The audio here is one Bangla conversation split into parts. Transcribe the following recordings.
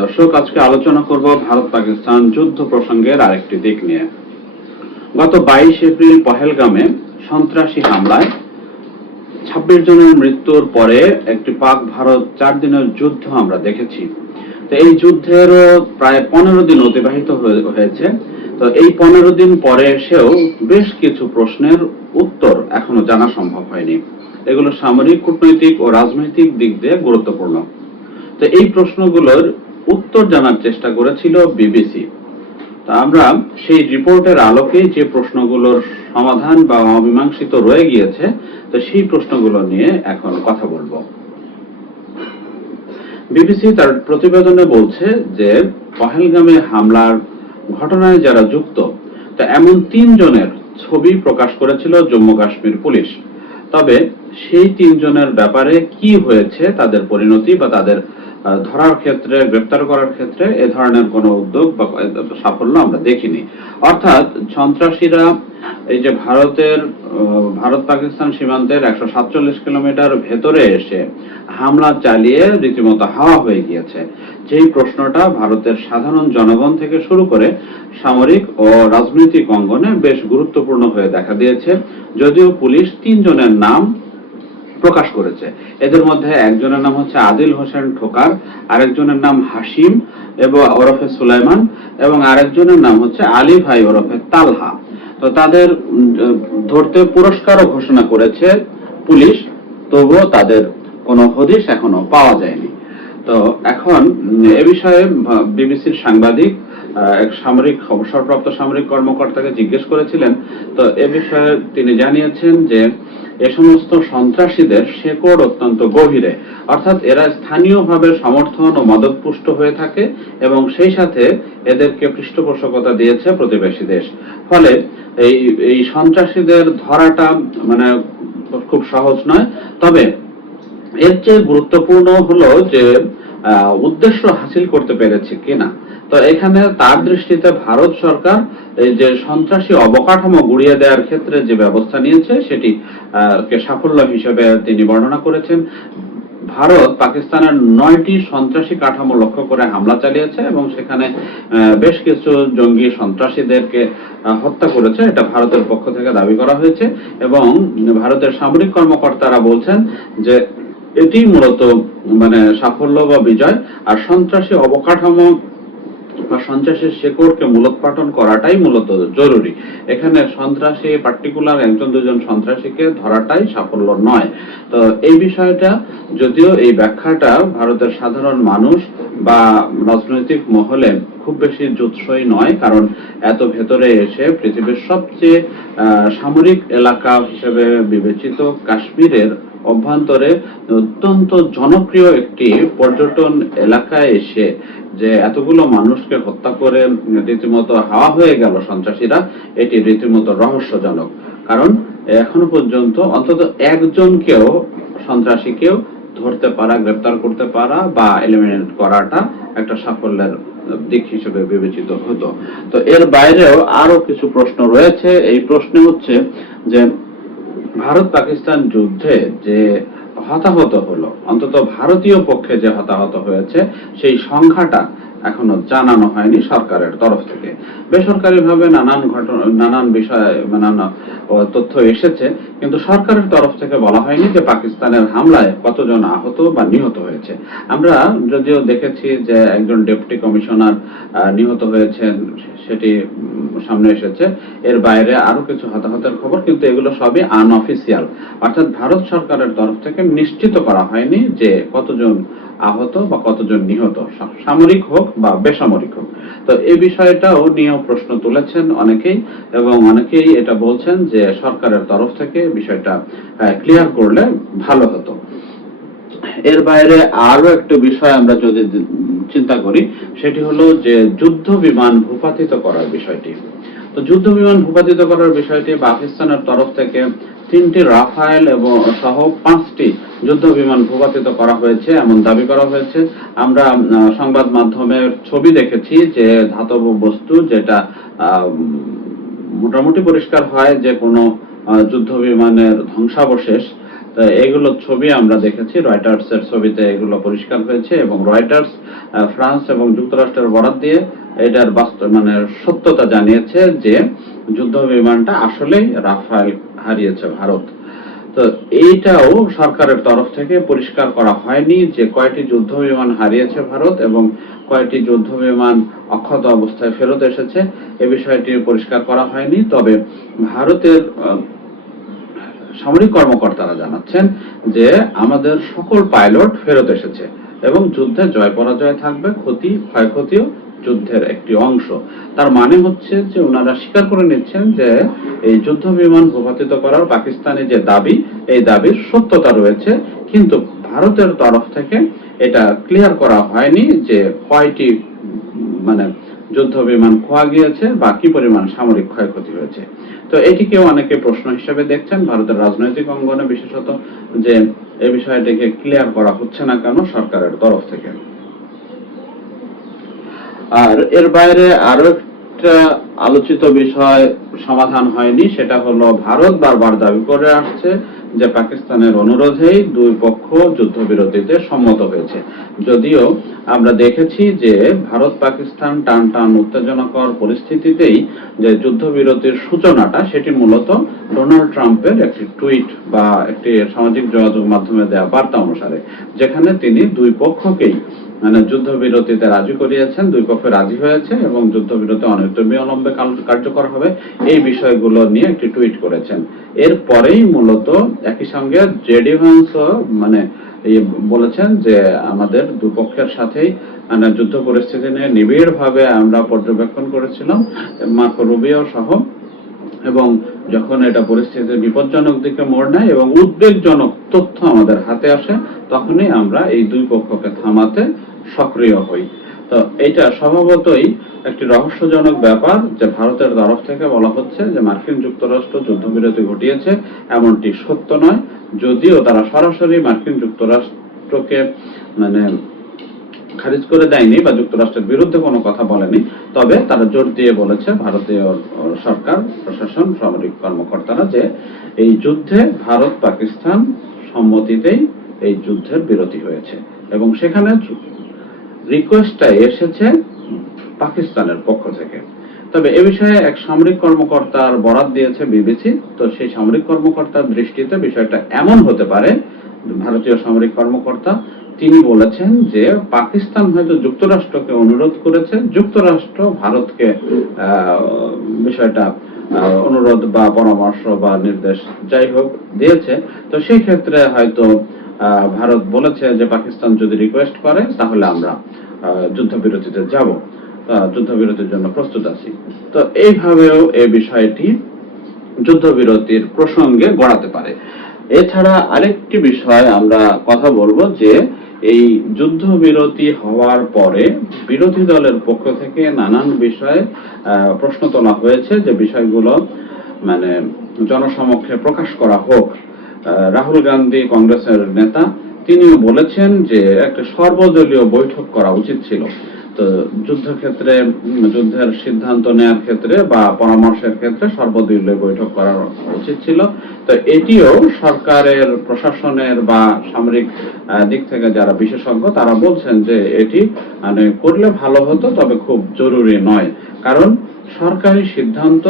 দর্শক, আজকে আলোচনা করব ভারত পাকিস্তান যুদ্ধ প্রসঙ্গের আরেকটি দিক নিয়ে। গত বাইশ এপ্রিল পহেলগামে সন্ত্রাসী হামলায় ছাব্বিশ জনের মৃত্যুর পরে একটি পাক ভারত চার দিনের যুদ্ধ আমরা দেখেছি। তো এই যুদ্ধেরও প্রায় পনেরো দিন অতিবাহিত হয়েছে। তো এই পনেরো দিন পরে এসেও বেশ কিছু প্রশ্নের উত্তর এখনও জানা সম্ভব হয়নি। এগুলো সামরিক, কূটনৈতিক ও রাজনৈতিক দিক দিয়ে গুরুত্বপূর্ণ। তো এই প্রশ্নগুলোর উত্তর জানার চেষ্টা করেছিল বিবিসি। তা আমরা সেই রিপোর্টের আলোকে যে প্রশ্নগুলোর সমাধান বা অমীমাংসিত রয়ে গিয়েছে, তো সেই প্রশ্নগুলো নিয়ে এখন কথা বলব। বিবিসি তার প্রতিবেদনে বলছে যে, পহেলগামে হামলার ঘটনায় যারা যুক্ত, তা এমন তিনজনের ছবি প্রকাশ করেছিল জম্মু কাশ্মীর পুলিশ। তবে সেই তিনজনের ব্যাপারে কি হয়েছে, তাদের পরিণতি বা তাদের ধরার ক্ষেত্রে, গ্রেপ্তার করার ক্ষেত্রে এ ধরনের কোনো উদ্যোগ বা সাফল্য আমরা দেখিনি। অর্থাৎ সন্ত্রাসীরা এই যে ভারতের ভারত পাকিস্তান সীমান্তের একশো সাতচল্লিশ কিলোমিটার ভেতরে এসে হামলা চালিয়ে রীতিমতো হাওয়া হয়ে গিয়েছে। যেই প্রশ্নটা ভারতের সাধারণ জনগণ থেকে শুরু করে সামরিক ও রাজনৈতিক অঙ্গনে বেশ গুরুত্বপূর্ণ হয়ে দেখা দিয়েছে। যদিও পুলিশ তিনজনের নাম প্রকাশ করেছে। এদের মধ্যে একজনের নাম হচ্ছে আদিল হোসেন ঠোকার, আরেকজনের নাম হাসিম এবং ওরফে সুলাইমান এবং আরেকজনের নাম হচ্ছে আলী ভাই ওরফে তালহা। তো তাদের ধরতে পুরস্কারও ঘোষণা করেছে পুলিশ, তবুও তাদের কোনো হদিশ এখনও পাওয়া যায়নি। তো এখন এ বিষয়ে বিবিসির সাংবাদিক এক সামরিক, অবসরপ্রাপ্ত সামরিক কর্মকর্তাকে জিজ্ঞেস করেছিলেন। তো এ বিষয়ে তিনি জানিয়েছেন যে এ সমস্ত সন্ত্রাসীদের শেকড় অত্যন্ত গভীরে। অর্থাৎ এরা স্থানীয়ভাবে সমর্থন ও মদতপুষ্ট হয়ে থাকে এবং সেই সাথে এদেরকে পৃষ্ঠপোষকতা দিয়েছে প্রতিবেশী দেশ। ফলে এই এই সন্ত্রাসীদের ধরাটা মানে খুব সহজ নয়। তবে এর চেয়ে গুরুত্বপূর্ণ হলো যে উদ্দেশ্য হাসিল করতে পেরেছে কিনা। তো এখানে তার দৃষ্টিতে ভারত সরকার এই যে সন্ত্রাসী অবকাঠামো গুড়িয়ে দেওয়ার ক্ষেত্রে যে ব্যবস্থা নিয়েছে, সেটি সাফল্য হিসেবে তিনি বর্ণনা করেছেন। ভারত পাকিস্তানের নয়টি সন্ত্রাসী কাঠামো লক্ষ্য করে হামলা চালিয়েছে এবং সেখানে বেশ কিছু জঙ্গি সন্ত্রাসীদেরকে হত্যা করেছে। এটা ভারতের পক্ষ থেকে দাবি করা হয়েছে এবং ভারতের সামরিক কর্মকর্তারা বলছেন যে এটি মূলত মানে সাফল্য বা বিজয়। আর সন্ত্রাসী অবকাঠামো বা সন্ত্রাসের শেকড়কে মূলোৎপাটন করাটাই মূলত জরুরি। এখানে সন্ত্রাসী পার্টিকুলার একজন, দুজন সন্ত্রাসীকে ধরাটাই সাফল্য নয়। তো এই বিষয়টা যদিও এই ব্যাখ্যাটা ভারতের সাধারণ মানুষ বা রাজনৈতিক মহলে খুব বেশি জুৎসই নয়, কারণ এত ভেতরে এসে পৃথিবীর সবচেয়ে সামরিক এলাকা হিসেবে বিবেচিত কাশ্মীরের অভ্যন্তরে অত্যন্ত জনপ্রিয় একটি পর্যটন এলাকায় এসে যে এতগুলো মানুষকে হত্যা করে রীতিমতো হাওয়া হয়ে গেল সন্ত্রাসীরা, এটি রীতিমতো রহস্যজনক। কারণ এখনও পর্যন্ত অন্তত একজনকেও সন্ত্রাসীকেও ধরতে পারা, গ্রেপ্তার করতে পারা বা এলিমিনেট করাটা একটা সাফল্যের দিক হিসেবে বিবেচিত হতো। তো এর বাইরেও আরও কিছু প্রশ্ন রয়েছে। এই প্রশ্ন হচ্ছে যে ভারত পাকিস্তান যুদ্ধে যে হতাহত হলো। অন্তত ভারতীয় পক্ষে যে হতাহত হয়েছে সেই সংখ্যাটা এখনও জানানো হয়নি সরকারের তরফ থেকে। বেসরকারিভাবে নানান ঘটনা, নানান বিষয়ে, নানান তথ্য এসেছে, কিন্তু সরকারের তরফ থেকে বলা হয়নি যে পাকিস্তানের হামলায় কতজন আহত বা নিহত হয়েছে। আমরা যদিও দেখেছি যে একজন ডেপুটি কমিশনার নিহত হয়েছেন, সেটি সামনে এসেছে। এর বাইরে আরও কিছু হতাহতের খবর, কিন্তু এগুলো সবই আনঅফিসিয়াল অর্থাৎ ভারত সরকারের তরফ থেকে নিশ্চিত করা হয়নি যে কতজন আহত বা কতজন নিহত সামরিক হোক বা বেসামরিক হোক। তো এই বিষয়টাও নিয়েও প্রশ্ন তুলেছেন অনেকেই এবং অনেকেই এটা বলছেন যে সরকারের তরফ থেকে বিষয়টা ক্লিয়ার করলে ভালো হতো। এর বাইরে আরও একটা বিষয় আমরা যদি চিন্তা করি, সেটি হলো যে যুদ্ধ বিমান ভূপাতিত করার বিষয়টি। তো যুদ্ধ বিমান ভূপাতিত করার বিষয়টি পাকিস্তানের তরফ থেকে তিনটি রাফায়েল এবং সহ পাঁচটি যুদ্ধ বিমান ভূপাতিত করা হয়েছে, এমন দাবি করা হয়েছে। আমরা সংবাদ মাধ্যমের ছবি দেখেছি যে ধাতব বস্তু যেটা মোটামুটি পরিষ্কার হয় যে কোনো যুদ্ধ বিমানের ধ্বংসাবশেষ। এগুলো ছবি আমরা দেখেছি রয়টার্স এর ছবিতে এগুলো পরিষ্কার হয়েছে এবং রয়টার্স ফ্রান্স এবং যুক্তরাষ্ট্রের বরাদ দিয়ে এটার বাস্তব মানে সত্যতা জানিয়েছে যে যুদ্ধ বিমানটা আসলেই রাফায়েল হারিয়েছে ভারত। তো এইটাও সরকারের তরফ থেকে পরিষ্কার করা হয়নি যে কয়টি যুদ্ধ বিমান হারিয়েছে ভারত এবং কয়টি যুদ্ধ বিমান অক্ষত অবস্থায় ফেরত এসেছে, এ বিষয়টি পরিষ্কার করা হয়নি। তবে ভারতের সামরিক কর্মকর্তারা জানাচ্ছেন যে আমাদের সকল পাইলট ফেরত এসেছে এবং যুদ্ধে জয় পরাজয় থাকবে, ক্ষতি, ক্ষয়ক্ষতিও যুদ্ধের একটি অংশ। তার মানে হচ্ছে যে ওনারা স্বীকার করে নিচ্ছেন যে এই যুদ্ধ বিমান ভূপাতিত করার পাকিস্তানি যে দাবি, এই দাবির সত্যতা রয়েছে। কিন্তু ভারতের তরফ থেকে এটা ক্লিয়ার করা হয়নি যে কয়টি মানে যুদ্ধ বিমান খোয়া গিয়েছে বা কি পরিমাণ সামরিক ক্ষয়ক্ষতি হয়েছে। তো এটিকেও অনেকে প্রশ্ন হিসেবে দেখছেন। ভারতের রাজনৈতিক অঙ্গনে বিশেষত যে এ বিষয়টিকে ক্লিয়ার করা হচ্ছে না কেন সরকারের তরফ থেকে। আর এর বাইরে আরও একটা আলোচিত বিষয় সমাধান হয়নি, সেটা হলো ভারত বারবার দাবি করে আসছে যে পাকিস্তানের অনুরোধেই দুই পক্ষ যুদ্ধবিরতিতে সম্মত হয়েছে। যদিও আমরা দেখেছি যে ভারত পাকিস্তান টান টান উত্তেজনাকর পরিস্থিতিতেই যে যুদ্ধবিরতির সূচনাটা, সেটি মূলত ডোনাল্ড ট্রাম্পের একটি টুইট বা একটি সামাজিক যোগাযোগ মাধ্যমে দেওয়া বার্তা অনুসারে, যেখানে তিনি দুই পক্ষকেই মানে যুদ্ধবিরতিতে রাজি করিয়েছেন, দুই পক্ষে রাজি হয়েছে এবং যুদ্ধবিরতি অনতিবিলম্বে কাল- কার্যকর হবে, এই বিষয়গুলো নিয়ে একটি টুইট করেছেন। এরপরেই মূলত একই সঙ্গে জেডি মানে বলেছেন যে আমাদের দুপক্ষের সাথেই মানে যুদ্ধ পরিস্থিতি নিয়ে নিবিড় ভাবে আমরা পর্যবেক্ষণ করেছিলাম মার্কো রুবিও সহ, এবং যখন এটা পরিস্থিতি বিপজ্জনক দিকে মোড় নেয় এবং উদ্বেগজনক তথ্য আমাদের হাতে আসে, তখনই আমরা এই দুই পক্ষকে থামাতে সক্রিয় হই। তো এটা স্বভাবতই একটি রহস্যজনক ব্যাপার যে ভারতের তরফ থেকে বলা হচ্ছে যে মার্কিন যুক্তরাষ্ট্র যুদ্ধবিরতি ঘটিয়েছে, এমনটি সত্য নয়। যদিও তারা সরাসরি মার্কিন যুক্তরাষ্ট্রকে মানে খারিজ করে দেয়নি বা যুক্তরাষ্ট্রের বিরুদ্ধে কোনো কথা বলেনি। তবে তারা জোর দিয়ে বলেছে, ভারতীয় সরকার, প্রশাসন, সামরিক কর্মকর্তারা যে এই যুদ্ধে ভারত, পাকিস্তান সম্মতিতেই এই যুদ্ধের বিরতি হয়েছে। এবং সেখানে রিকোয়েস্টটা এসেছে পাকিস্তানের পক্ষ থেকে। তবে এ বিষয়ে এক সামরিক কর্মকর্তার বরাত দিয়েছে বিবিসি। তো সেই সামরিক কর্মকর্তার দৃষ্টিতে বিষয়টা এমন হতে পারে, ভারতীয় সামরিক কর্মকর্তা তিনি বলেছেন যে পাকিস্তান হয়তো যুক্তরাষ্ট্রকে অনুরোধ করেছে, যুক্তরাষ্ট্র ভারতকে বিষয়টা অনুরোধ বা পরামর্শ বা নির্দেশ যাই হোক দিয়েছে। তো সেই ক্ষেত্রে হয়তো ভারত বলেছে যে পাকিস্তান যদি রিকোয়েস্ট করে, তাহলে আমরা যুদ্ধবিরতিতে যাব। যুদ্ধবিরতির জন্য প্রস্তুত আছি। তো এইভাবেও এই বিষয়টি যুদ্ধবিরতির প্রসঙ্গে গড়াতে পারে। এছাড়া আরেকটি বিষয় আমরা কথা বলব যে এই যুদ্ধ বিরতি হওয়ার পরে বিরোধী দলের পক্ষ থেকে নানান বিষয়ে প্রশ্ন তোলা হয়েছে যে বিষয়গুলো মানে জনসমক্ষে প্রকাশ করা হোক। রাহুল গান্ধী কংগ্রেসের নেতা, তিনিও বলেছেন যে একটা সর্বদলীয় বৈঠক করা উচিত ছিল। যুদ্ধক্ষেত্রে যুদ্ধের সিদ্ধান্ত নেওয়ার ক্ষেত্রে বা পরামর্শের ক্ষেত্রে সর্বদলীয় বৈঠক করা উচিত ছিল। তো এটিও সরকারের, প্রশাসনের বা সামরিক দিক থেকে যারা বিশেষজ্ঞ, তারা বলছেন যে এটি মানে করলে ভালো হতো, তবে খুব জরুরি নয়। কারণ সরকারি সিদ্ধান্ত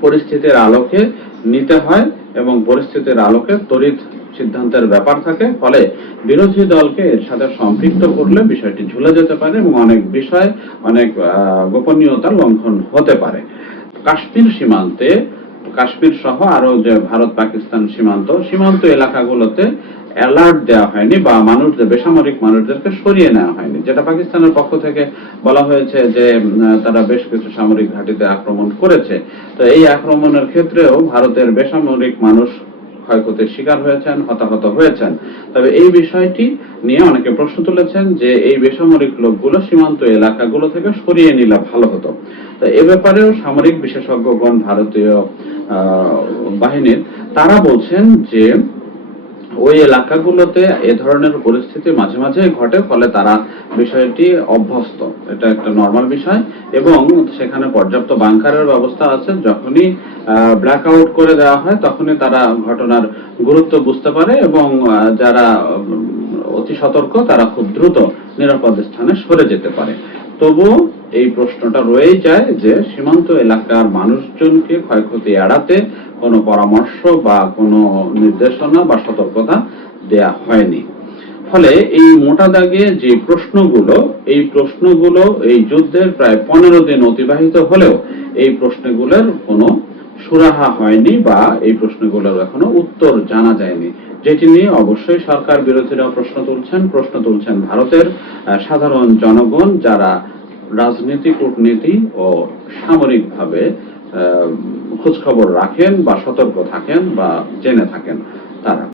পরিস্থিতির আলোকে নিতে হয় এবং পরিস্থিতির আলোকে তড়িৎ সিদ্ধান্তের ব্যাপার থাকে। ফলে বিরোধী দলকে এর সাথে সম্পৃক্ত করলে বিষয়টি ঝুলে যেতে পারে এবং অনেক বিষয়, অনেক গোপনীয়তা লঙ্ঘন হতে পারে। কাশ্মীর সীমান্তে, কাশ্মীর সহ আরও যে ভারত পাকিস্তান সীমান্ত সীমান্ত এলাকাগুলোতে অ্যালার্ট দেওয়া হয়নি বা মানুষদের, বেসামরিক মানুষদেরকে সরিয়ে নেওয়া হয়নি। যেটা পাকিস্তানের পক্ষ থেকে বলা হয়েছে যে তারা বেশ কিছু সামরিক ঘাঁটিতে আক্রমণ করেছে। তো এই আক্রমণের ক্ষেত্রেও ভারতের বেসামরিক মানুষ ক্ষয়ক্ষতির শিকার হয়েছেন, হতাহত হয়েছেন। তবে এই বিষয়টি নিয়ে অনেকে প্রশ্ন তুলেছেন যে এই বেসামরিক লোকগুলো সীমান্ত এলাকাগুলো থেকে সরিয়ে নিলে ভালো হতো। তো এ ব্যাপারেও সামরিক বিশেষজ্ঞগণ ভারতীয় বাহিনীর, তারা বলছেন যে ওই এলাকাগুলোতে এ ধরনের পরিস্থিতি মাঝে মাঝে ঘটে, ফলে তারা বিষয়টি অভ্যস্ত। এটা একটা নর্মাল বিষয় এবং সেখানে পর্যাপ্ত বাংকারের ব্যবস্থা আছে। যখনই ব্ল্যাক আউট করে দেওয়া হয়, তখনই তারা ঘটনার গুরুত্ব বুঝতে পারে এবং যারা অতি সতর্ক, তারা খুব দ্রুত নিরাপদ স্থানে সরে যেতে পারে। তবুও এই প্রশ্নটা রয়েই যায় যে, সীমান্ত এলাকার মানুষজনকে ক্ষয়ক্ষতি এড়াতে কোনো পরামর্শ বা কোনো নির্দেশনা বা সতর্কতা দেয়া হয়নি। ফলে এই মোটা দাগে যে প্রশ্নগুলো, এই প্রশ্নগুলো এই যুদ্ধের প্রায় পনেরো দিন অতিবাহিত হলেও এই প্রশ্নগুলোর কোনো সুরাহা হয়নি বা এই প্রশ্নগুলোর এখনও উত্তর জানা যায়নি। যেটি নিয়ে অবশ্যই সরকার বিরোধীরা প্রশ্ন তুলছেন প্রশ্ন তুলছেন ভারতের সাধারণ জনগণ যারা রাজনীতি, কূটনীতি ও সামরিকভাবে খোঁজখবর রাখেন বা সতর্ক থাকেন বা জেনে থাকেন তারা।